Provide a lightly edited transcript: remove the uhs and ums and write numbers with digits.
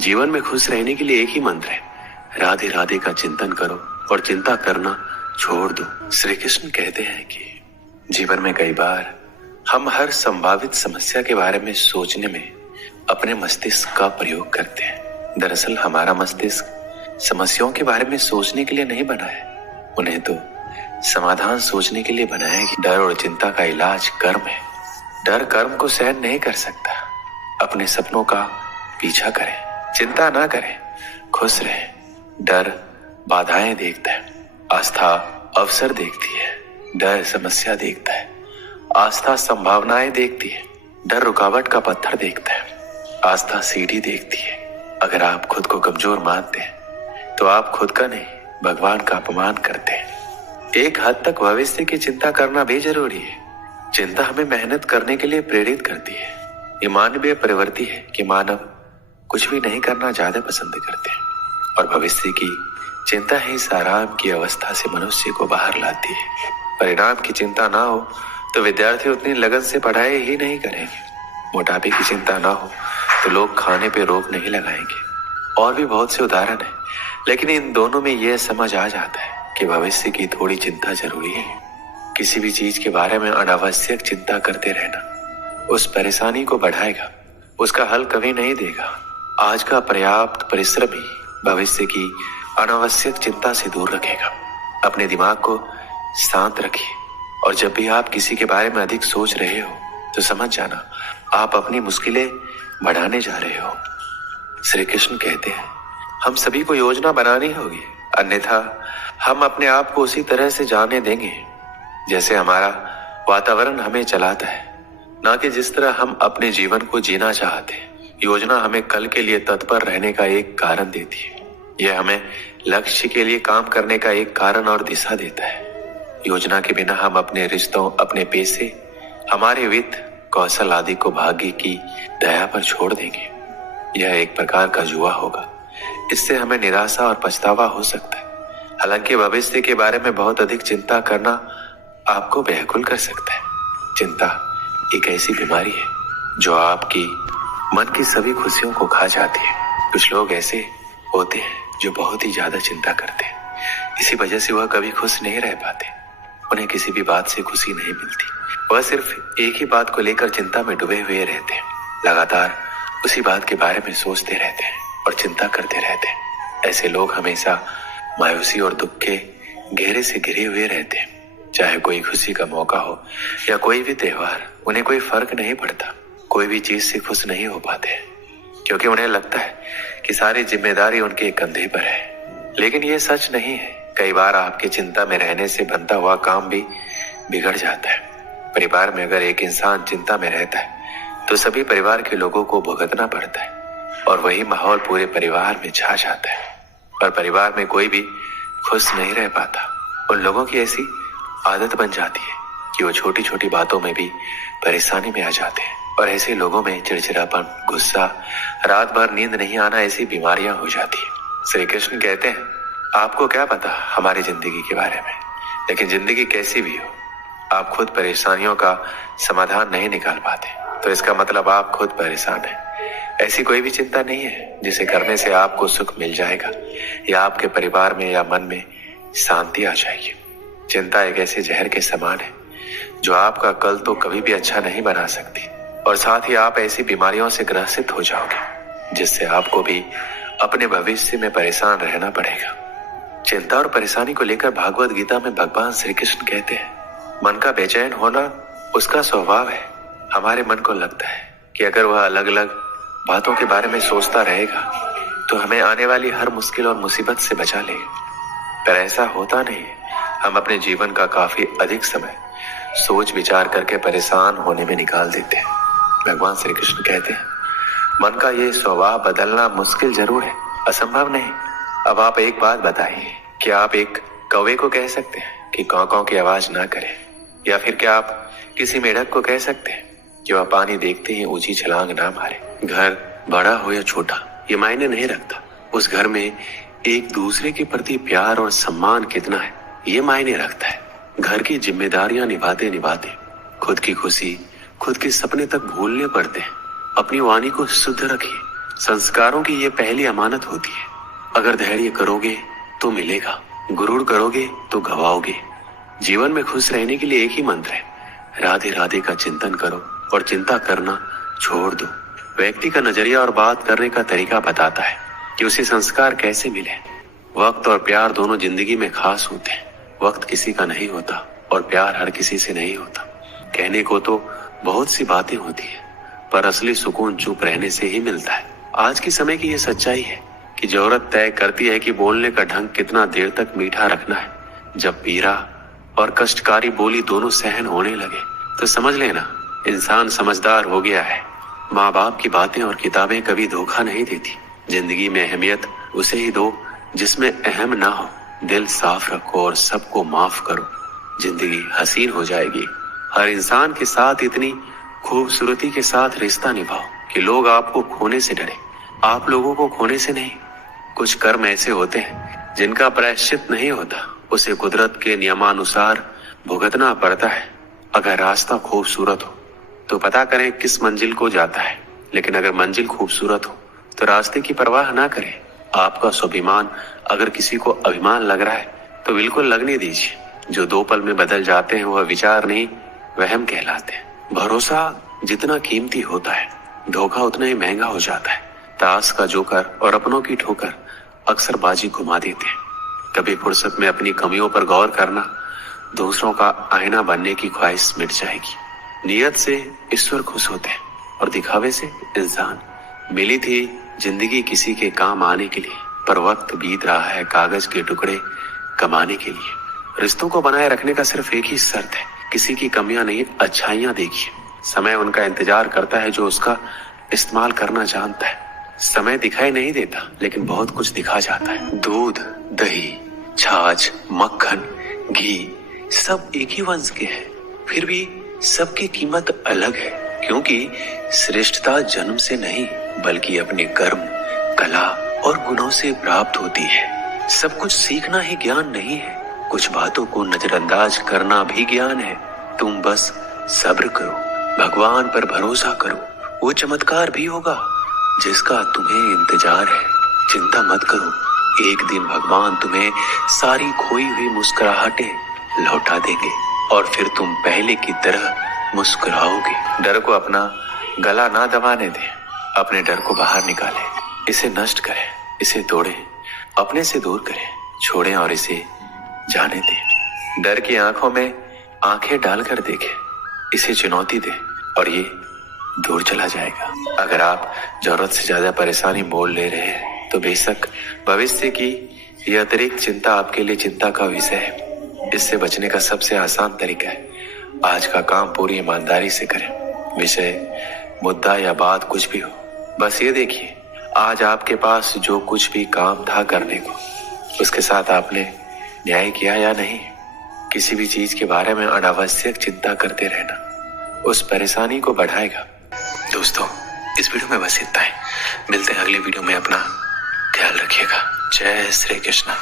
जीवन में खुश रहने के लिए एक ही मंत्र है, राधे राधे का चिंतन करो और चिंता करना छोड़ दो। श्री कृष्ण कहते हैं कि जीवन में कई बार हम हर संभावित समस्या के बारे में सोचने में अपने मस्तिष्क का प्रयोग करते हैं। दरअसल हमारा मस्तिष्क समस्याओं के बारे में सोचने के लिए नहीं बना है, उन्हें तो समाधान सोचने के लिए बनाया है। डर और चिंता का इलाज कर्म है। डर कर्म को सहन नहीं कर सकता। अपने सपनों का पीछा करें, चिंता ना करें, खुश रहें। डर बाधाएं देखता है, आस्था अवसर देखती है। डर समस्या देखता है, आस्था संभावनाएं देखती है। डर रुकावट का पत्थर देखता है, आस्था सीढ़ी देखती है। अगर आप खुद को कमजोर मानते हैं तो आप खुद का नहीं, भगवान का अपमान करते हैं। एक हद तक भविष्य की चिंता करना भी जरूरी है। चिंता हमें मेहनत करने के लिए प्रेरित करती है। ये मानवीय प्रवृत्ति है कि मानव कुछ भी नहीं करना ज्यादा पसंद करते हैं, और भविष्य की चिंता ही इस आराम की अवस्था से मनुष्य को बाहर लाती है। परिणाम की चिंता ना हो तो विद्यार्थी उतनी लगन से पढ़ाई ही नहीं करेंगे। मोटापे की चिंता ना हो तो लोग खाने पे रोक नहीं लगाएंगे। और भी बहुत से उदाहरण है, लेकिन इन दोनों में यह समझ आ जाता है कि भविष्य की थोड़ी चिंता जरूरी है। किसी भी चीज के बारे में अनावश्यक चिंता करते रहना उस परेशानी को बढ़ाएगा, उसका हल कभी नहीं देगा। आज का पर्याप्त परिश्रम ही भविष्य की अनावश्यक चिंता से दूर रखेगा। अपने दिमाग को शांत रखिए, और जब भी आप किसी के बारे में अधिक सोच रहे हो तो समझ जाना आप अपनी मुश्किलें बढ़ाने जा रहे हो। श्री कृष्ण कहते हैं हम सभी को योजना बनानी होगी, अन्यथा हम अपने आप को उसी तरह से जाने देंगे जैसे हमारा वातावरण हमें चलाता है, ना कि जिस तरह हम अपने जीवन को जीना चाहते हैं। योजना हमें कल के लिए तत्पर रहने का एक कारण देती है। यह हमें लक्ष्य के लिए काम करने का एक कारण और दिशा देता है। योजना के बिना हम अपने रिश्तों, अपने पैसे, हमारे वित्त, कौशल आदि को भाग्य की दया पर छोड़ देंगे। यह एक प्रकार का जुआ होगा। इससे हमें निराशा और पछतावा हो सकता है। हालांकि भविष्य के बारे में बहुत अधिक चिंता करना आपको व्याकुल कर सकता है। चिंता एक ऐसी बीमारी है जो आपकी मन की सभी खुशियों को खा जाती है। कुछ लोग ऐसे होते हैं जो बहुत ही ज्यादा चिंता करते हैं, इसी वजह से वह कभी खुश नहीं रह पाते। उन्हें किसी भी बात से खुशी नहीं मिलती। वह सिर्फ एक ही बात को लेकर चिंता में डूबे हुए रहते हैं, लगातार उसी बात के बारे में सोचते रहते हैं और चिंता करते रहते हैं। ऐसे लोग हमेशा मायूसी और दुख के घेरे से घिरे हुए रहते हैं। चाहे कोई खुशी का मौका हो या कोई भी त्योहार, उन्हें कोई फर्क नहीं पड़ता। कोई भी चीज से खुश नहीं हो पाते हैं, क्योंकि उन्हें लगता है कि सारी जिम्मेदारी उनके कंधे पर है। लेकिन ये सच नहीं है। कई बार आपकी चिंता में रहने से बनता हुआ काम भी बिगड़ जाता है। परिवार में अगर एक इंसान चिंता में रहता है तो सभी परिवार के लोगों को भुगतना पड़ता है, और वही माहौल पूरे परिवार में छा जाता है। और परिवार में कोई भी खुश नहीं रह पाता। उन लोगों की ऐसी आदत बन जाती है कि वो छोटी छोटी बातों में भी परेशानी में आ जाते हैं, और ऐसे लोगों में चिड़चिड़ापन, गुस्सा, रात भर नींद नहीं आना, ऐसी बीमारियां हो जाती है। श्री कृष्ण कहते हैं आपको क्या पता हमारी जिंदगी के बारे में, लेकिन जिंदगी कैसी भी हो, आप खुद परेशानियों का समाधान नहीं निकाल पाते तो इसका मतलब आप खुद परेशान हैं। ऐसी कोई भी चिंता नहीं है जिसे करने से आपको सुख मिल जाएगा या आपके परिवार में या मन में शांति आ जाएगी। चिंता एक ऐसे जहर के समान है जो आपका कल तो कभी भी अच्छा नहीं बना सकती, और साथ ही आप ऐसी बीमारियों से ग्रसित हो जाओगे जिससे आपको भी अपने भविष्य में परेशान रहना पड़ेगा। चिंता और परेशानी को लेकर भागवत गीता में भगवान श्री कृष्ण कहते हैं मन का बेचैन होना उसका स्वभाव है। हमारे मन को लगता है कि अगर वह अलग अलग बातों के बारे में सोचता रहेगा तो हमें आने वाली हर मुश्किल और मुसीबत से बचा लेगा, पर ऐसा होता नहीं है। हम अपने जीवन का काफी अधिक समय सोच विचार करके परेशान होने में निकाल देते हैं। भगवान श्री कृष्ण कहते हैं मन का ये स्वभाव बदलना मुश्किल जरूर है, असंभव नहीं। अब आप एक बात बताइए, क्या आप एक कौवे को कह सकते हैं कि काऊ काऊ की आवाज ना करे, या फिर क्या आप किसी मेढक को कह सकते हैं कि वह पानी देखते ही ऊंची छलांग ना मारे? घर बड़ा हो या छोटा ये मायने नहीं रखता, उस घर में एक दूसरे के प्रति प्यार और सम्मान कितना है ये मायने रखता है। घर की जिम्मेदारियां निभाते निभाते खुद की खुशी, खुद के सपने तक भूलने पड़ते हैं। अपनी वाणी को शुद्ध रखिए, संस्कारों की ये पहली अमानत होती है। अगर धैर्य करोगे तो मिलेगा, गुरूर करोगे तो गवाओगे। जीवन में खुश रहने के लिए एक ही मंत्र है, राधे राधे का चिंतन करो और चिंता करना छोड़ दो। व्यक्ति का नजरिया और बात करने का तरीका बताता है कि उसे संस्कार कैसे मिले। वक्त और प्यार दोनों जिंदगी में खास होते हैं। वक्त किसी का नहीं होता और प्यार हर किसी से नहीं होता। कहने को तो बहुत सी बातें होती है, पर असली सुकून चुप रहने से ही मिलता है। आज के समय की ये सच्चाई है कि जरूरत तय करती है कि बोलने का ढंग कितना देर तक मीठा रखना है। जब पीरा और कष्टकारी बोली दोनों सहन होने लगे तो समझ लेना इंसान समझदार हो गया है। माँ बाप की बातें और किताबें कभी धोखा नहीं देती। जिंदगी में अहमियत उसे ही दो जिसमें अहम ना हो। दिल साफ रखो और सबको माफ करो, जिंदगी हसीन हो जाएगी। हर इंसान के साथ इतनी खूबसूरती के साथ रिश्ता निभाओ कि लोग आपको खोने से डरे, आप लोगों को खोने से नहीं। कुछ कर्म ऐसे होते हैं जिनका प्रायश्चित नहीं होता, उसे कुदरत के नियमानुसार भुगतना पड़ता है। अगर रास्ता खूबसूरत हो तो पता करें किस मंजिल को जाता है, लेकिन अगर मंजिल खूबसूरत हो तो रास्ते की परवाह ना करें। आपका स्वाभिमान अगर किसी को अभिमान लग रहा है तो बिल्कुल लगने दीजिए। जो 2 पल में बदल जाते हैं वह विचार नहीं, वहम कहलाते हैं। भरोसा जितना कीमती होता है, धोखा उतना ही महंगा हो जाता है। ताश का जोकर और अपनों की ठोकर अक्सर बाजी घुमा देते हैं। कभी फुर्सत में अपनी कमियों पर गौर करना, दूसरों का आईना बनने की ख्वाहिश मिट जाएगी। नियत से ईश्वर खुश होते हैं और दिखावे से इंसान। मिली थी जिंदगी किसी के काम आने के लिए, पर वक्त बीत रहा है कागज के टुकड़े कमाने के लिए। रिश्तों को बनाए रखने का सिर्फ एक ही शर्त है, किसी की कमियां नहीं, अच्छाइयां देखिए। समय उनका इंतजार करता है जो उसका इस्तेमाल करना जानता है। समय दिखाई नहीं देता, लेकिन बहुत कुछ दिखा जाता है। दूध, दही, छाछ, मक्खन, घी सब एक ही वंश के हैं, फिर भी सबकी कीमत अलग है। क्योंकि श्रेष्ठता जन्म से नहीं बल्कि अपने कर्म, कला और गुणों से प्राप्त होती है। सब कुछ सीखना ही ज्ञान नहीं है, कुछ बातों को नजरअंदाज करना भी ज्ञान है। तुम बस सब्र करो, भगवान पर भरोसा करो, वो चमत्कार भी होगा जिसका तुम्हें इंतजार है। चिंता मत करो, एक दिन भगवान तुम्हें सारी खोई हुई मुस्कुराहटें लौटा देंगे और फिर तुम पहले की तरह मुस्कुराओगे। डर को अपना गला ना दबाने दें, अपने डर को बाहर निकालें, इसे नष्ट करें, इसे तोड़ें, अपने से दूर करें, छोड़ें और इसे जाने दें। डर की आंखों में आंखें डालकर देखें, इसे चुनौती दें और ये दूर चला जाएगा। अगर आप जरूरत से ज्यादा परेशानी मोल ले रहे हैं तो बेशक भविष्य की यह अतिरिक्त चिंता आपके लिए चिंता का विषय है। इससे बचने का सबसे आसान तरीका है आज का काम पूरी ईमानदारी से करें। विषय, मुद्दा या बात कुछ भी हो, बस ये देखिए आज आपके पास जो कुछ भी काम था करने को, उसके साथ आपने न्याय किया या नहीं। किसी भी चीज के बारे में अनावश्यक चिंता करते रहना उस परेशानी को बढ़ाएगा। दोस्तों, इस वीडियो में बस इतना ही। मिलते हैं अगली वीडियो में। अपना ख्याल रखिएगा। जय श्री कृष्ण।